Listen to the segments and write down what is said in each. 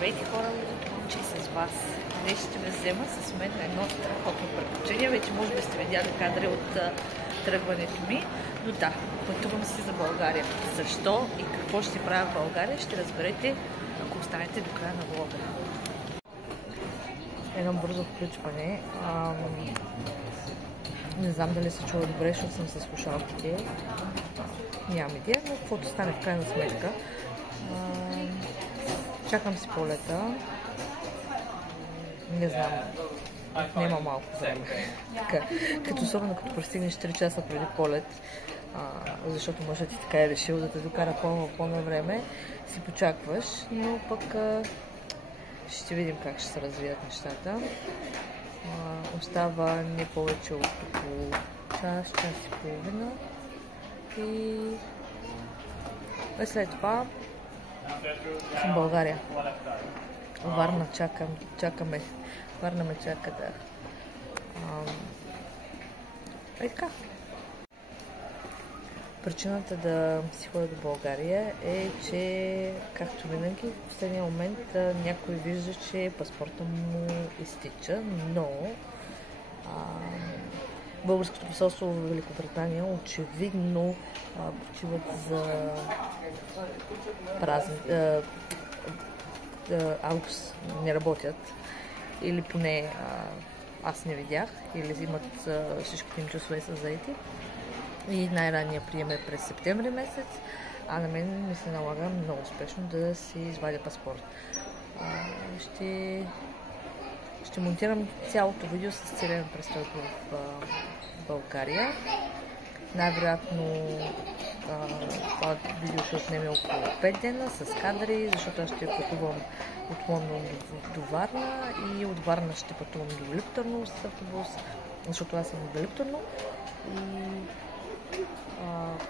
Здравейте хора, че с вас. Днес ще ви взема с мен едно страхотно приключение. Вече може би сте видяли кадри от тръгването ми, но да, пътувам си за България. Защо и какво ще правя в България, ще разберете, ако останете до края на влога. Едно бързо включване. Не знам дали се чува добре, защото съм с слушалките. Нямам идея, но каквото стане в крайна сметка. Чакам си полета. Не знам. Нема малко време. Като особено като пристигнеш 3 часа преди полет, защото мъжът ти така е решил да те докара по-на време, си почакваш, но пък ще видим как ще се развият нещата. Остава не повече от около час и половина и след това съм в България. Варна чакаме. Варна ме чака, да. Така. Причината да си ходя до България е, че, както винаги, в последния момент някой вижда, че паспорта му изтича, но българското посолство в Великобритания очевидно почиват за празник. Август не работят, или поне аз не видях, или имат всичките им часове са заети. И най-ранния прием е през септември месец, а на мен ми се налага много успешно да си извадя паспорт. Ще монтирам цялото видео с целен престой в България. Най-вероятно това видео ще отнеме около 5 дена с кадри, защото аз ще пътувам от Лондон до Варна и от Варна ще пътувам до Велико с автобус, защото аз съм от Велико и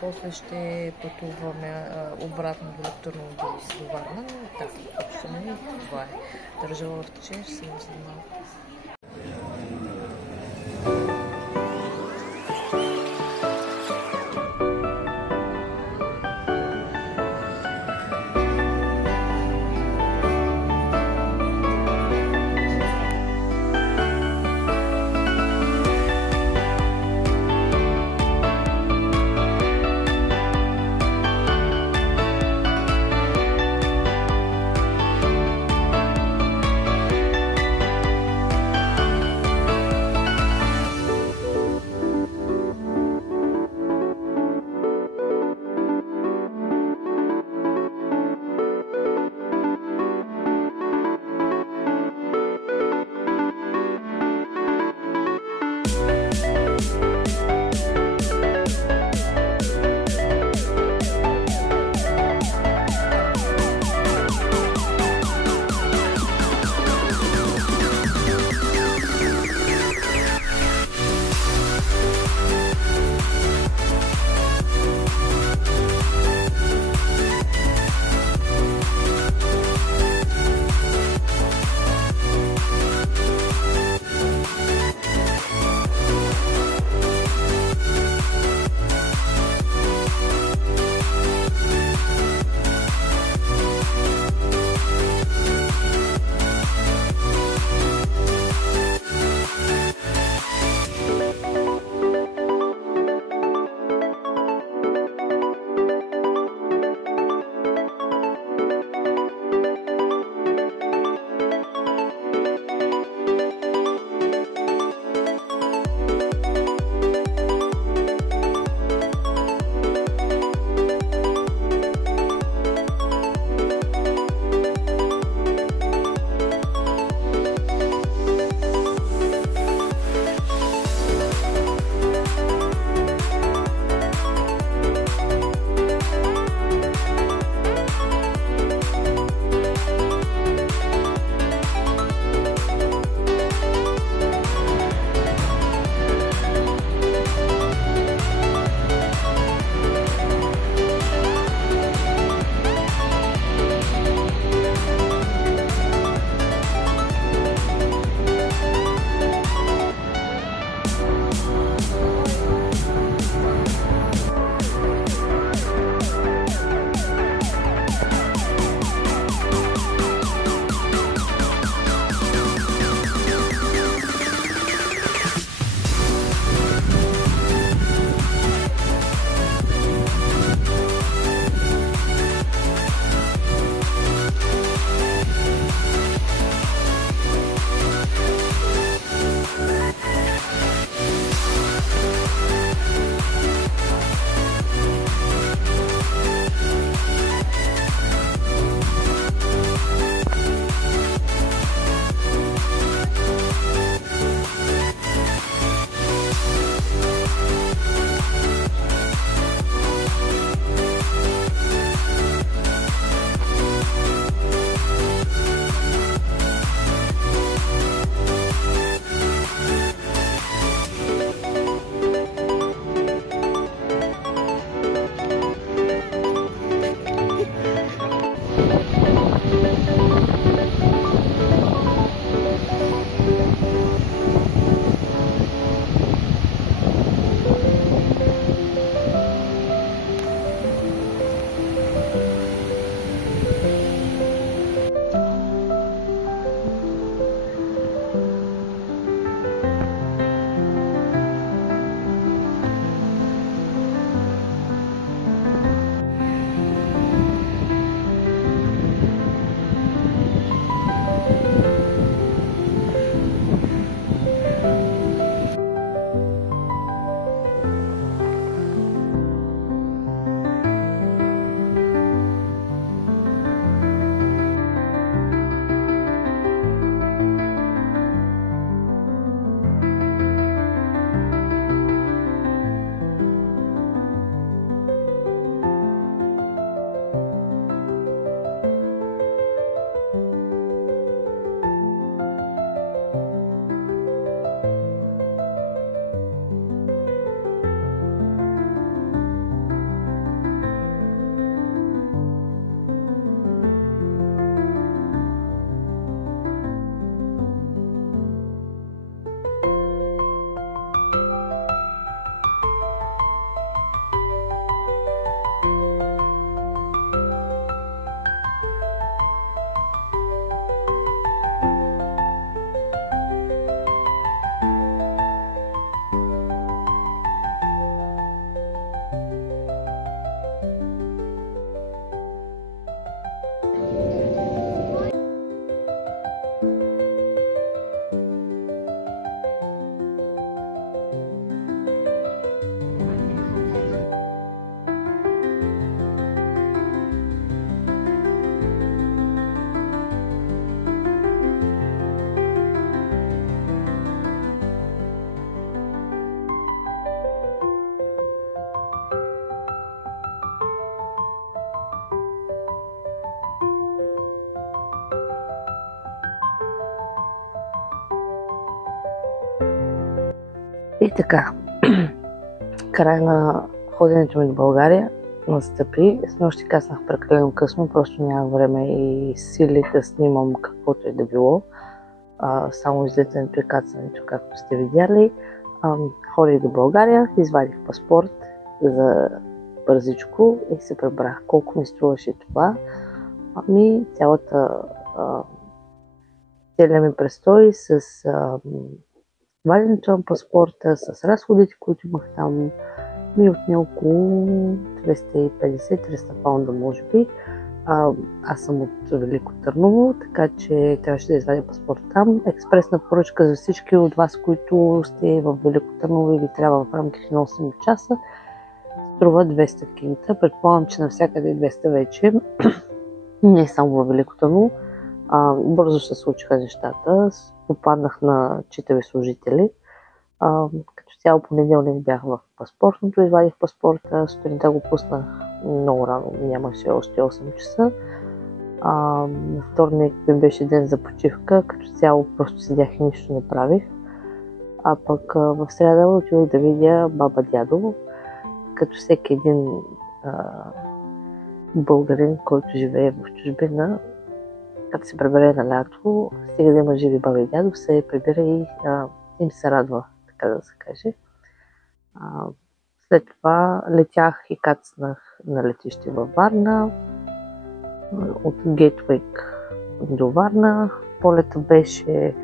после ще пътуваме обратно до Велико до Варна, но да, това е. Държа в течение, ще се занимавам. И така, край на ходенето ми до България настъпи. С нощи каснах прекалено късно, просто нямах време и сили да снимам каквото е да било. Само излетането и кацането, както сте видяли. Ходих до България, извадих паспорт за бързичко и се пребрах. Колко ми струваше това? Целият ми престой с ваденето на паспорта, с разходите, които имах там, ми отне около 250-300 паунда, може би. Аз съм от Велико Търново, така че трябваше да извадя паспорт там. Експресна поръчка за всички от вас, които сте в Велико Търново и ви трябва в рамките на 8 часа, струва 200 кинта. Предполагам, че навсякъде е 200 вече, не само в Велико Търново. Бързо се случиха нещата, попаднах на читави служители. Като цяло понеделник бях в паспортното, извадих паспорта, сутринта го пуснах много рано, нямаше още 8 часа. Вторник ми беше ден за почивка, като цяло просто седях и нищо не правих. А пък в среда отидох да видя баба дядо, като всеки един българин, който живее в чужбина, като се прибере на лято, стига да има живи баба и дядо, се прибира и им се радва, така да се каже. След това летях и кацнах на летище във Варна, от Гейтвейк до Варна. Полета беше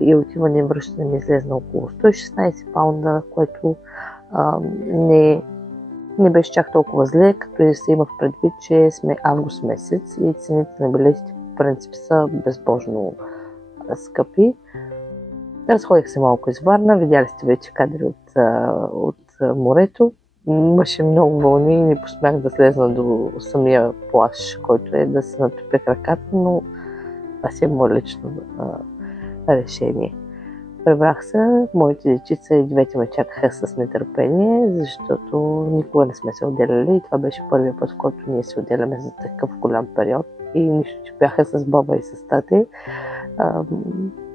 и отиване и връщане ми излезна около 116 паунда, което не беше чак толкова зле, като и се имах предвид, че сме август месец и цените на билетите по принцип са безбожно скъпи. Разходих се малко из Варна, видяли сте вече кадри от морето. Имаше много вълни и не посмях да слезна до самия плаж, който е да се натопя краката, но това си е мое лично решение. Пребрах се, моите дечица и двете ме чакаха с нетърпение, защото никога не сме се отделяли и това беше първият път, в който ние се отделяме за такъв голям период. И нищо, че бяха с баба и с тати,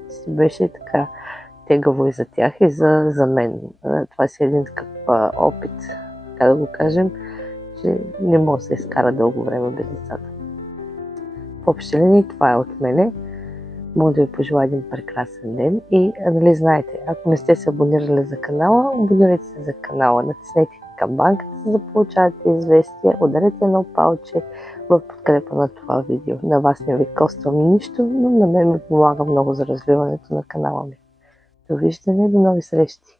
си беше така тегаво и за тях, и за мен. Това си е един такъв опит, така да го кажем, че не може да се изкара дълго време без децата. В общи линии това е от мене. Мога да ви пожелая един прекрасен ден и, нали знаете, ако не сте се абонирали за канала, абонирайте се за канала, натиснете камбанката, за да получавате известия, ударете едно палче в подкрепа на това видео. На вас не ви коствам нищо, но на мен ми помага много за развиването на канала ми. Довиждане и до нови срещи!